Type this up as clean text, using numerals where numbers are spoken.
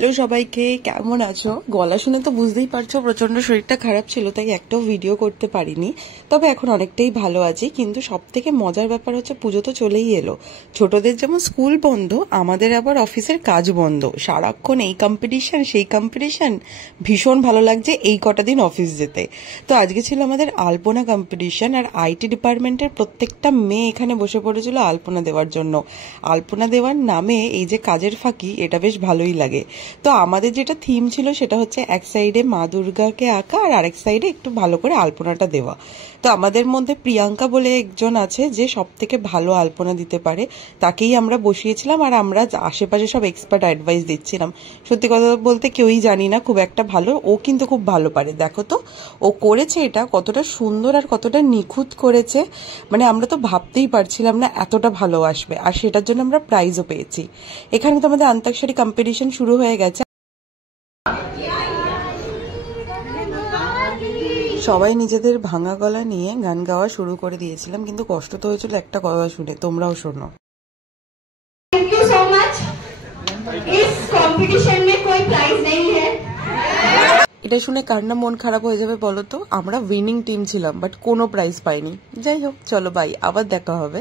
Hello সবাইকে, কেমন আছো? গলা শুনে তো বুঝতেই পারছো প্রচন্ড শরীরটা খারাপ ছিল, তাই একটাও ভিডিও করতে পারিনি। তবে এখন অনেকটাই ভালো আছি। কিন্তু সব থেকে মজার ব্যাপার হচ্ছে পুজো তো চলেই এলো। ছোটদের যেমন স্কুল বন্ধ, আমাদের আবার অফিসের কাজ বন্ধ। সারাক্ষণ এই কম্পিটিশন সেই কম্পিটিশন। ভীষণ ভালো লাগছে এই কটা দিন অফিস যেতে। তো আজকে ছিল আমাদের আলপনা কম্পিটিশন, আর আইটি ডিপার্টমেন্টের প্রত্যেকটা মেয়ে এখানে বসে পড়েছিল আলপনা দেওয়ার জন্য। আলপনা দেওয়ার নামে এই যে কাজের ফাঁকি, এটা বেশ ভালোই লাগে। তো আমাদের যেটা থিম ছিল সেটা হচ্ছে এক সাইডে মা দুর্গাকে আঁকা আর আরেক সাইডে একটু ভালো করে আলপনাটা দেওয়া। তো আমাদের মধ্যে প্রিয়াঙ্কা বলে একজন আছে যে সব থেকে ভালো আলপনা দিতে পারে, তাকেই আমরা বসিয়েছিলাম। আর আমরা আশেপাশে সব এক্সপার্ট অ্যাডভাইস দিচ্ছিলাম। সত্যি কথা বলতে কেউই জানি না খুব একটা ভালো, ও কিন্তু খুব ভালো পারে। দেখো তো ও করেছে এটা কতটা সুন্দর আর কতটা নিখুঁত করেছে, মানে আমরা তো ভাবতেই পারছিলাম না এতটা ভালো আসবে। আর সেটার জন্য আমরা প্রাইজও পেয়েছি। এখানে তো আমাদের অন্তাক্ষরী কম্পিটিশন শুরু হয়ে গেছে। সবাই নিজেদের ভাঙা গলা নিয়ে গান গাওয়া শুরু করে দিয়েছিলাম, কিন্তু কষ্ট তো হয়েছিল একটা কথা শুনে। তোমরাও শোনো। Thank you so much. इस कंपटीशन में कोई प्राइज नहीं है। এটা শুনে কার না মন খারাপ হয়ে যাবে বলো তো? আমরা উইনিং টিম ছিলাম, বাট কোনো প্রাইজ পাইনি। যাই হোক, চলো বাই, আবার দেখা হবে।